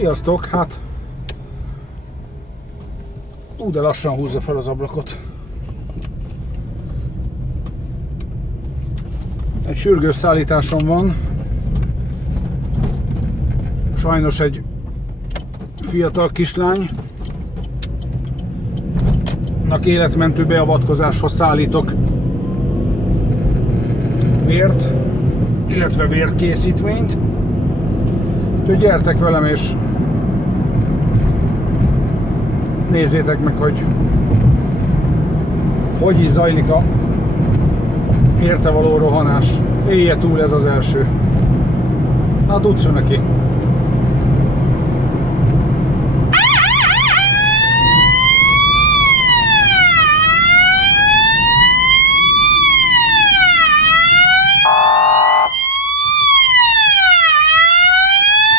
Sziasztok! Hát... de lassan húzza fel az ablakot. Egy sürgős szállításom van. Sajnos egy fiatal kislány életmentő beavatkozáshoz szállítok vért, illetve vérkészítményt. Úgyhogy gyertek velem és nézzétek meg, hogy is zajlik a érte való rohanás. Élje túl ez az első. Hát utca neki.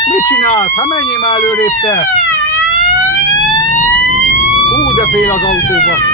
Mit csinálsz? Hát menjél már előrébb te! De fél az autóba.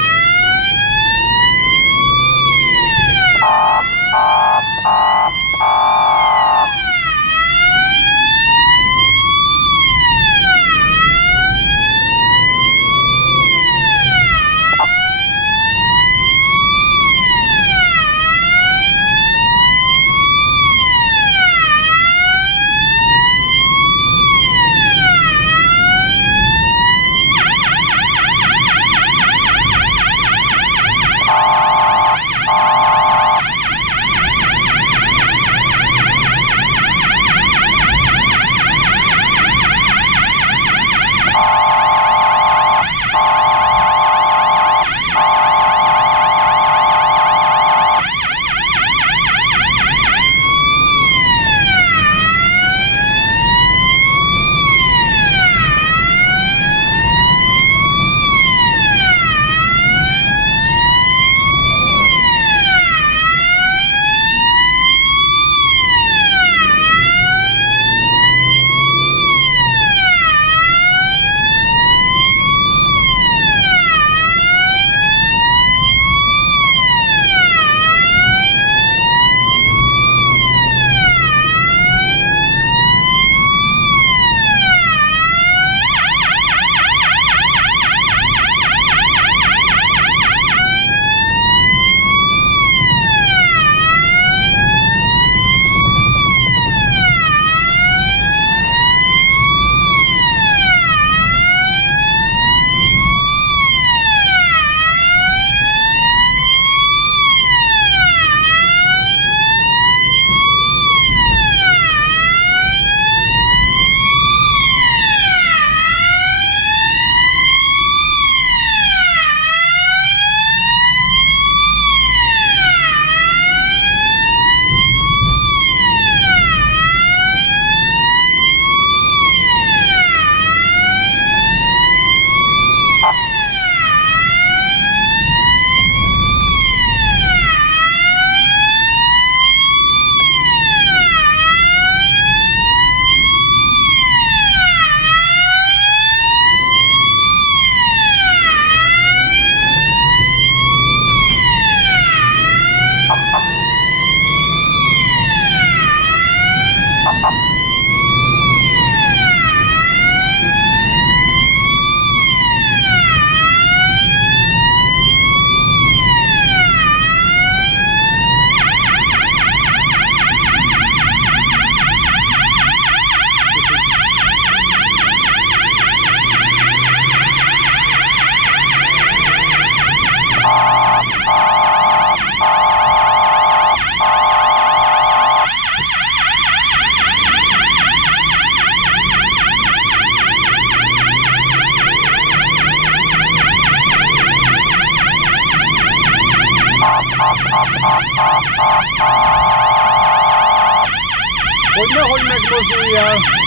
Hogy nehogy megmozduljál!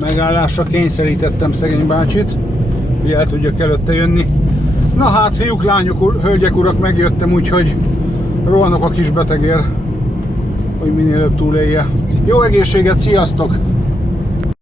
Megállásra kényszerítettem szegény bácsit, hogy el tudjak előtte jönni. Na hát, fiúk, lányok, hölgyek, urak, megjöttem, úgyhogy rohanok a kis betegért, hogy minél előbb túlélje. Jó egészséget, sziasztok!